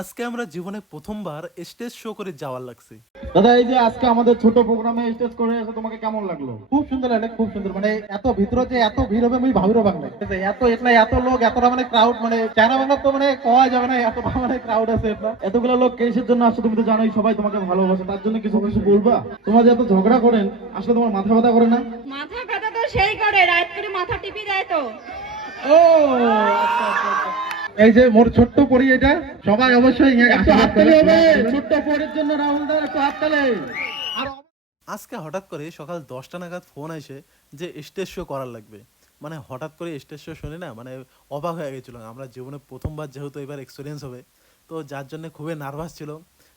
আজকে আমরা জীবনে প্রথমবার স্টেজ শো করে যাওয়ার লাগছে। দাদা এই যে আজকে আমাদের ছোট প্রোগ্রামে স্টেজ করে এসে তোমাকে কেমন লাগল? খুব সুন্দর লাগে খুব সুন্দর। মানে এত ভিতরে যে এত ভিড় হবে আমি ভাবিরও বাংলা এত এটা এত লোক এতটা মানে ক্রাউড মানে চায়না বাংলা তো মানে কওয়া যাবে না এত মানে ক্রাউড আছে এটা এতগুলো লোক কেসের জন্য আসলে তুমি তো জানোই সবাই তোমাকে ভালোবাসে তার জন্য কিছু কিছু বলবা? তোমরা যে এত ঝগড়া করেন আসলে তোমার মাথা ব্যথা করে না? মাথা ব্যথা তো সেই করে রাত করে মাথা টিপি দেয় তো। ও আচ্ছা, আচ্ছা, আচ্ছা। এই যে মোর ছোট্ট পরি এটা সবাই অবশ্যই হাততালি হবে ছোট্ট পরের জন্য রাহুল দা একটু হাততালি। আর আজকে হঠাৎ করে সকাল দশটা নাগাদ ফোন আসে যে স্টেজ শো করার লাগবে। মানে হঠাৎ করে স্টেজ শো শুনে না মানে অবাক হয়ে গেছিল আমরা জীবনে প্রথমবার যেহেতু এবার এক্সপিরিয়েন্স হবে তো যার জন্য খুবই নার্ভাস ছিল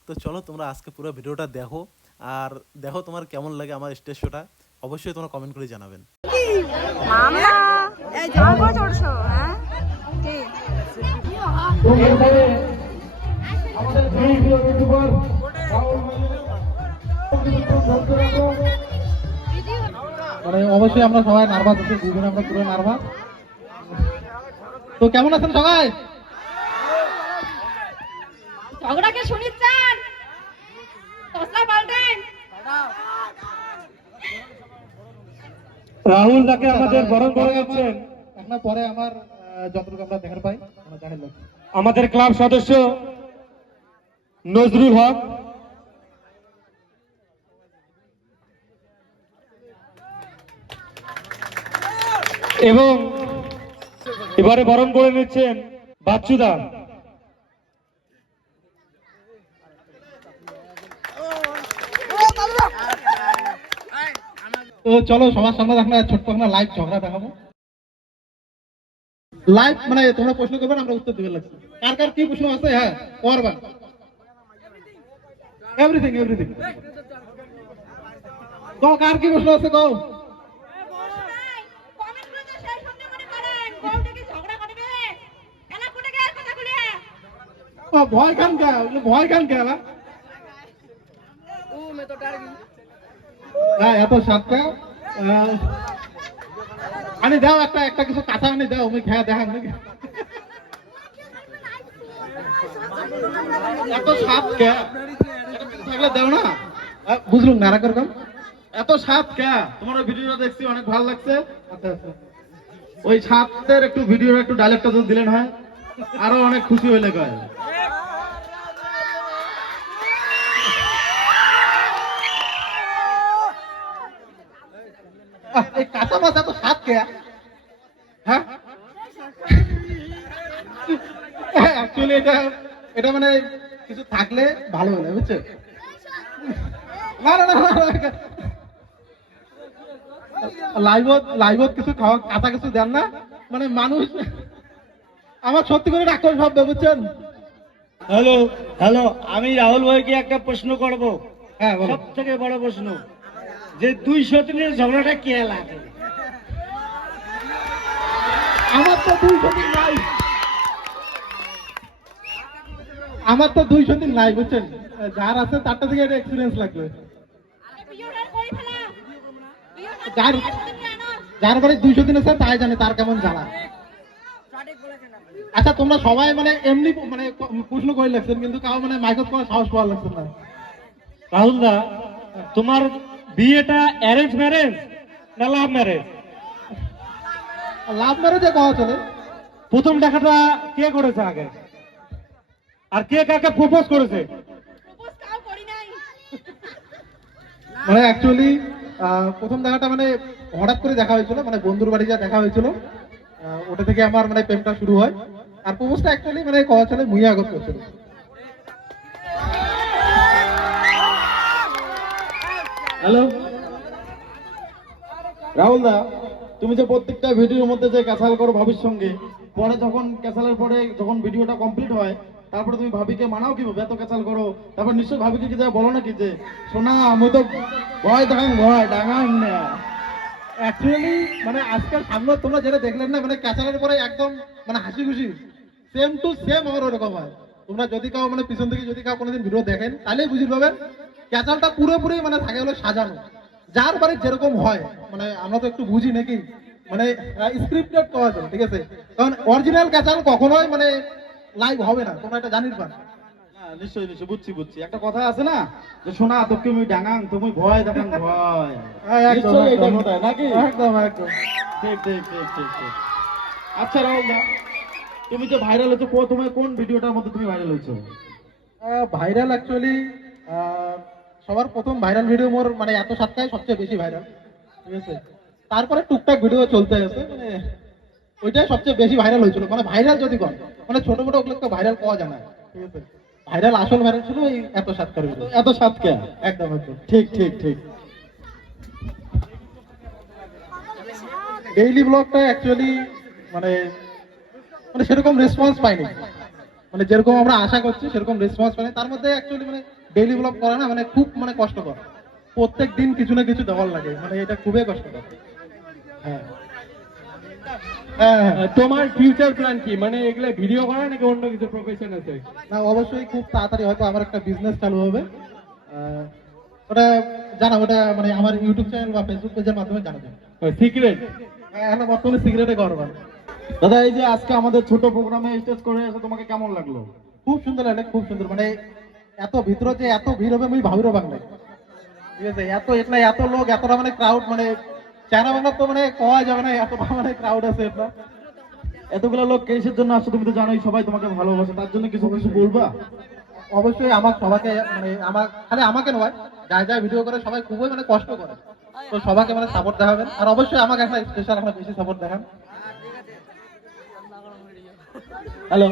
তো চলো তোমরা আজকে পুরো ভিডিওটা দেখো আর দেখো তোমার কেমন লাগে আমার স্টেজ শোটা। অবশ্যই তোমরা কমেন্ট করে জানাবেন। আমাদের প্রিয় ইউটিউবার রাহুল মানে অবশ্যই আমরা সবাই নার্ভাস আছি দুজনে আমরা পুরো নার্ভাস। তো কেমন আছেন সবাই? ঝগড়াকে শুনিচ্ছেন তসলা পাল্টেন! রাহুল দাকে আমাদের বরণ করে যাচ্ছেন আপনার পরে আমার যতটুকু আমরা দেখার পাই আমরা দেখার লোক আমাদের ক্লাব সদস্য নজরুল হক। এবং এবারে বরণ করে নিচ্ছেন বাচ্চুদা তো চলো সবার সামনে আমরা ছোট্ট আমরা লাইভ ঝগড়া দেখাবো। লাইভ মানে তোমরা প্রশ্ন করবে আমরা উত্তর দিবে লাগছে। কার কার কি প্রশ্ন আছে? হ্যাঁ করবা এভরিথিং এভরিথিং কও কার কি প্রশ্ন আছে কও কমেন্ট করে সেই সন্দেহ মনে করেন বউটা কি? ঝগড়া করবে এলা কোটে গেল কথা বলে ও, ভয় খান কে ওগুলো ভয় খান কে এলা? হ্যাঁ এত সাতটা আহ, আনি দাও একটা একটা কিছু কাঁচা আনি দাও আমি খেয়ে দেখা নাকি। এত সাত কে? থাকলে দাও না। বুঝলুম না রাখার কম। এত সাত কে? তোমার ওই ভিডিওটা দেখছি, অনেক ভালো লাগছে। আচ্ছা আচ্ছা। ওই সাতের একটু ভিডিও একটু ডায়লগটা যদি দিলেন হয়, আরও অনেক খুশি হইলে কয়। এই কাঁচা সাত কে? হ্যাঁ? অ্যাকচুয়ালি এটা এটা মানে কিছু থাকলে ভালো হলো বুঝছ? না না না লাইভত লাইভত কিছু খাওয়া কাঁচা কিছু দেন না। মানে মানুষ আমার সত্যি করে রাক্ষস ভাববে বুঝছেন? হ্যালো হ্যালো আমি রাহুল ভাইকে একটা প্রশ্ন করব। হ্যাঁ সব থেকে বড় প্রশ্ন যে দুই সতীনের ঝগড়াটা কে লাগে আমার তো দুই সতীন নাই আমার তো বুঝছেন? যার আছে তারটা থেকে একটা এক্সপিরিয়েন্স লাগবে। যার যার বাড়ি দুইশো দিন আছে, তাই জানে তার কেমন জ্বালা। আচ্ছা তোমরা সবাই মানে এমনি মানে প্রশ্ন করে লাগছেন কিন্তু কাউ মানে মাইকত করার সাহস পাওয়া লাগছে না। রাহুল দা তোমার বিয়েটা অ্যারেঞ্জ ম্যারেজ না লাভ ম্যারেজ লাভ ম্যারেজে কওয়া চলে প্রথম দেখাটা কে করেছে আগে? আর কে কাকে প্রপোজ করেছে? মানে অ্যাকচুয়ালি প্রথম দেখাটা মানে হঠাৎ করে দেখা হয়েছিল মানে বন্ধুর বাড়ি যা দেখা হয়েছিল আহ, ওটা থেকে আমার মানে প্রেমটা শুরু হয়। আর প্রপোজটা অ্যাকচুয়ালি মানে কওয়া চলে মুই আগত করছিল। হ্যালো রাহুল দা? তুমি যে প্রত্যেকটা ভিডিওর মধ্যে যে ক্যাসাল করো ভাবির সঙ্গে, পরে যখন ক্যাসালের পরে যখন ভিডিওটা কমপ্লিট হয়, তারপরে তুমি ভাবিকে মানাও কীভাবে? এত ক্যাসাল করো। তারপর নিশ্চয় ভাবিকে কি বলো নাকি যে শোনা আমি তো ভয় ডাঙাং ভয় ডাঙাং না। অ্যাকচুয়ালি মানে আজকাল সামনে তোমরা যেটা দেখলেন না মানে ক্যাচারের পরে একদম মানে হাসি খুশি। সেম টু সেম আমার ওরকম হয়। তোমরা যদি কাউ মানে পিছন থেকে যদি কাউ কোনোদিন ভিডিও দেখেন, তাহলেই বুঝতে পাবেন ক্যাচালটা পুরোপুরি মানে থাকে হলো সাজানো। যার বাড়ি যেরকম হয় মানে আমরা তো একটু বুঝি নাকি? মানে স্ক্রিপ্টেড করা যায় ঠিক আছে? কারণ অরিজিনাল ক্যাচাল কখনোই মানে লাইভ হবে না তোমরা এটা জানিস না নিশ্চয়ই নিশ্চয়ই বুঝছি বুঝছি। একটা কথা আছে না যে শোনা তোকে আমি ডাঙাং তুমি ভয় দেখাং ভয়। হ্যাঁ, নিশ্চয়ই এটা একদম। নাকি? একদম একদম। ঠিক ঠিক ঠিক ঠিক ঠিক। আচ্ছা রাহুল দা তুমি যে ভাইরাল হয়েছো কো- তোমার কোন ভিডিওটার মধ্যে তুমি ভাইরাল হয়েছো? ভাইরাল অ্যাকচুয়ালি সবার প্রথম ভাইরাল ভিডিও মোর মানে এত সাতটাই সবচেয়ে বেশি ভাইরাল ঠিক আছে? তারপরে টুকটাক ভিডিও চলতে আছে মানে ওইটাই সবচেয়ে বেশি ভাইরাল হয়েছিল। মানে ভাইরাল যদি কর মানে ছোট মোটো ওগুলো তো ভাইরাল পাওয়া যায় না ঠিক আছে? ভাইরাল আসল ভাইরাল ছিল এই এত সাতটার ভিডিও এত সাতকে একদম একদম। ঠিক ঠিক ঠিক। ডেইলি ব্লগটা অ্যাকচুয়ালি মানে মানে সেরকম রেসপন্স পাইনি। মানে যেরকম আমরা আশা করছি সেরকম রেসপন্স পাইনি। তার মধ্যে অ্যাকচুয়ালি মানে ডেইলি ব্লগ করা না মানে খুব মানে কষ্টকর। প্রত্যেক দিন কিছু না কিছু দেওয়ার লাগে মানে এটা খুবই কষ্টকর। হ্যাঁ। হ্যাঁ হ্যাঁ। তোমার ফিউচার প্ল্যান কি? মানে এগুলো ভিডিও করা নাকি অন্য কিছু প্রফেশন আছে? না অবশ্যই খুব তাড়াতাড়ি হয়তো আমার একটা বিজনেস চালু হবে। ওটা জানা ওটা মানে আমার ইউটিউব চ্যানেল বা ফেসবুক পেজের মাধ্যমে জানা যাবে সিক্রেট এখন বর্তমানে সিগারেটে করবেন দাদা এই যে আজকে আমাদের ছোট প্রোগ্রামে স্টেজ করে এসে তোমাকে কেমন লাগল? খুব সুন্দর লাগে খুব সুন্দর। মানে এত ভিতরে যে এত ভিড় হবে আমি ভাবিরও বাংলায় ঠিক আছে এত এটা এত লোক এতটা মানে ক্রাউড মানে চায়না বাংলার তো মানে কওয়া যাবে না এতটা মানে ক্রাউড আছে এটা এতগুলো লোক কেসের জন্য আসছো তুমি তো জানোই সবাই তোমাকে ভালোবাসে তার জন্য কিছু কিছু বলবা? অবশ্যই আমার সবাইকে মানে আমার খালি আমাকে নয় যা যা ভিডিও করে সবাই খুবই মানে কষ্ট করে। তো সবাইকে মানে সাপোর্ট দেখাবেন। আর অবশ্যই আমাকে একটা স্পেশাল একটা বেশি সাপোর্ট দেখান। হ্যালো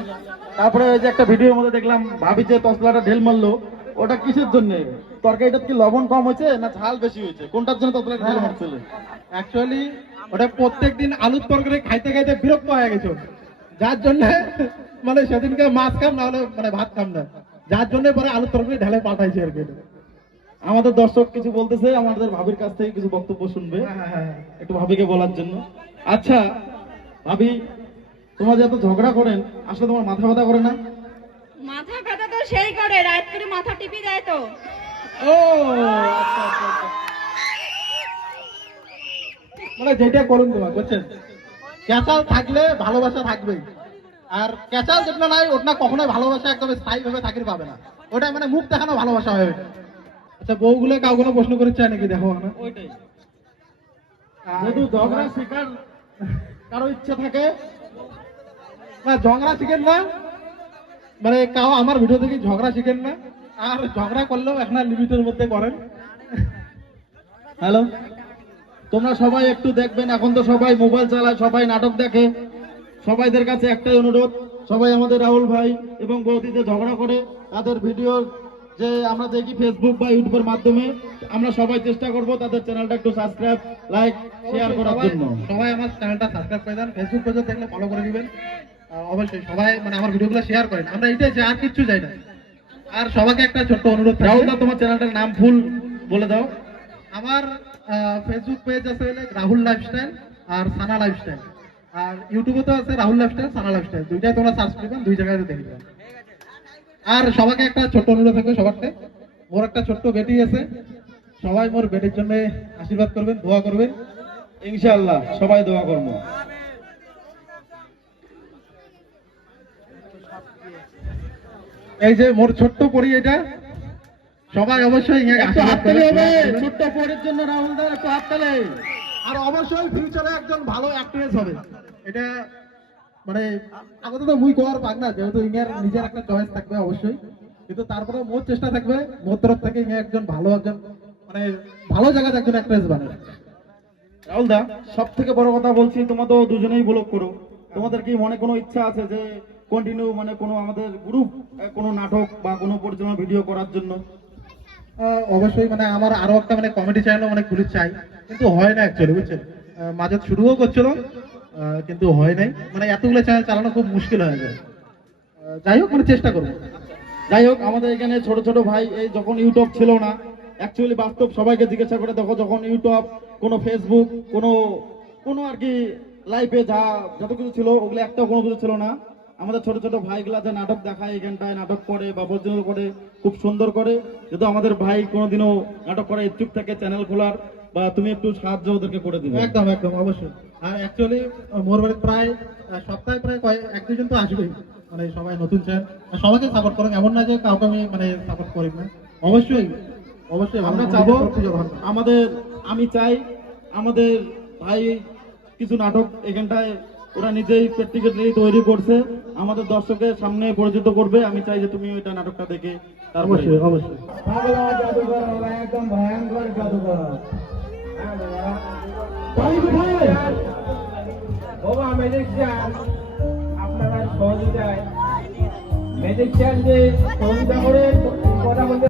তারপরে ওই যে একটা ভিডিওর মধ্যে দেখলাম ভাবি যে তসলাটা ঢেল মারলো ওটা কিসের জন্য? তরকারিটা কি লবণ কম হয়েছে না ঝাল বেশি হয়েছে? কোনটার জন্য তসলাটা ঢেল মারছিল? অ্যাকচুয়ালি ওটা প্রত্যেকদিন আলুর তরকারি খাইতে খাইতে বিরক্ত হয়ে গেছে। যার জন্য মানে সেদিনকে মাছ খাম না হলে মানে ভাত খাম না। যার জন্য পরে আলুর তরকারি ঢেলে পাঠাইছে আর কি। আমাদের দর্শক কিছু বলতেছে আমাদের ভাবির কাছ থেকে কিছু বক্তব্য শুনবে হ্যাঁ, হ্যাঁ, হ্যাঁ। একটু ভাবিকে বলার জন্য। আচ্ছা ভাবি তোমার যে এত ঝগড়া করেন আসলে তোমার মাথা ব্যথা করে না? মাথা ব্যথা তো সেই করে রাত করে মাথা টিপি দেয় তো। ও আচ্ছা, আচ্ছা, আচ্ছা। মানে যেটা করুন তোমার বুঝছেন? ক্যাচাল থাকলে ভালোবাসা থাকবেই। আর ক্যাচাল যেটা নাই ওটা কখনোই ভালোবাসা একদম স্থায়ী ভাবে থাকতে পাবে না। ওটা মানে মুখ দেখানো ভালোবাসা হয় ওটা। আচ্ছা বউগুলো কাউ কোনো প্রশ্ন করে চায় নাকি? দেখো না ওইটাই। যেহেতু ঝগড়া শেখার কারও ইচ্ছা থাকে না ঝগড়া শিখেন না। মানে কাউ আমার ভিডিও থেকে ঝগড়া শিখেন না। আর ঝগড়া করলেও একটা লিমিটের মধ্যে করেন। হ্যালো তোমরা সবাই একটু দেখবেন এখন তো সবাই মোবাইল চালায় সবাই নাটক দেখে। সবাইদের কাছে একটাই অনুরোধ সবাই আমাদের রাহুল ভাই এবং বৌদিতে ঝগড়া করে তাদের ভিডিও যে আমরা দেখি ফেসবুক বা ইউটিউবের মাধ্যমে আমরা সবাই চেষ্টা করব তাদের চ্যানেলটা একটু সাবস্ক্রাইব লাইক শেয়ার করার জন্য। সবাই আমার চ্যানেলটা সাবস্ক্রাইব করে দেন ফেসবুক পেজে দেখলে ফলো করে দিবেন। অবশ্যই। সবাই মানে আমার ভিডিওগুলো শেয়ার করেন আমরা এটাই চাই আর কিচ্ছু চাই না। আর সবাইকে একটা ছোট্ট অনুরোধ। রাহুল দা তোমার চ্যানেলটার নাম ফুল বলে দাও। আমার ফেসবুক পেজ আছে হলে রাহুল লাইফস্টাইল আর সানা লাইফস্টাইল আর ইউটিউবে তো আছে রাহুল লাইফস্টাইল সানা লাইফস্টাইল দুইটাই তোমরা সার্চ করবেন দুই জায়গায় দেখে দেবেন আর সবাইকে একটা ছোট্ট অনুরোধ থাকবে সবারতে মোর একটা ছোট্ট বেটি আছে। সবাই মোর বেটির জন্য আশীর্বাদ করবেন দোয়া করবেন। ইনশাআল্লাহ সবাই দোয়া করব। এই যে মোর ছোট্ট পরি এটা সবাই অবশ্যই হাততালি হবে ছোট্ট পরের জন্য রাহুল দা একটু হাততালি। আর অবশ্যই ফিউচারে একজন ভালো অ্যাক্ট্রেস হবে। এটা মানে আগে তো মুই কোয়ার পাক না যেহেতু ইংয়ের নিজের একটা চয়েস থাকবে অবশ্যই। কিন্তু তারপরে মোর চেষ্টা থাকবে মোর তরফ থেকে ইংয়ে একজন ভালো একজন মানে ভালো জায়গাতে একজন অ্যাক্ট্রেস বানে রাহুল দা সব থেকে বড় কথা বলছি তোমরা তো দুজনেই ব্লগ করো। তোমাদের কি মনে কোনো ইচ্ছা আছে যে কন্টিনিউ মানে কোনো আমাদের গ্রুপ কোনো নাটক বা কোনো পরিচালনা ভিডিও করার জন্য। অবশ্যই মানে আমার আরও একটা মানে কমেডি চ্যানেল মানে খুলে চাই কিন্তু হয় না অ্যাকচুয়ালি বুঝছেন? মাঝে শুরুও করছিল কিন্তু হয় নাই। মানে এতগুলো চ্যানেল চালানো খুব মুশকিল হয়ে যায়। যাই হোক মানে চেষ্টা করব। যাই হোক আমাদের এখানে ছোট ছোট ভাই এই যখন ইউটিউব ছিল না অ্যাকচুয়ালি বাস্তব সবাইকে জিজ্ঞাসা করে দেখো যখন ইউটিউব কোনো ফেসবুক কোনো কোনো আর কি লাইফে যা যত কিছু ছিল ওগুলো একটাও কোনো কিছু ছিল না। আমাদের ছোট ছোট ভাইগুলা যে নাটক দেখায় এখানটায় নাটক করে বা পরিচালনা করে খুব সুন্দর করে। কিন্তু আমাদের ভাই কোনোদিনও নাটক করে ইচ্ছুক থাকে চ্যানেল খোলার বা তুমি একটু সাহায্য ওদেরকে করে দিবে। একদম একদম অবশ্যই। আর অ্যাকচুয়ালি মোর বাড়ি প্রায় সপ্তাহে প্রায় কয়েক এক দুজন তো আসবেই। মানে সবাই নতুন চ্যান সবাইকে সাপোর্ট করুন এমন না যে কাউকে আমি মানে সাপোর্ট করি না। অবশ্যই অবশ্যই আমরা চাবো আমাদের আমি চাই আমাদের ভাই কিছু নাটক এখানটায় ওরা নিজেই প্র্যাকটিক্যালি তৈরি করছে। আমাদের দর্শকের সামনে পরিচিত করবে। আমি চাই যে তুমি ওইটা নাটকটা দেখে তারপরে অবশ্যই একদম ভয়ঙ্কর জাদুঘর। বাবা আপনারা সহযোগিতায়। ম্যাজিকশিয়ান যে সহযোগিতা করে কথা বলতে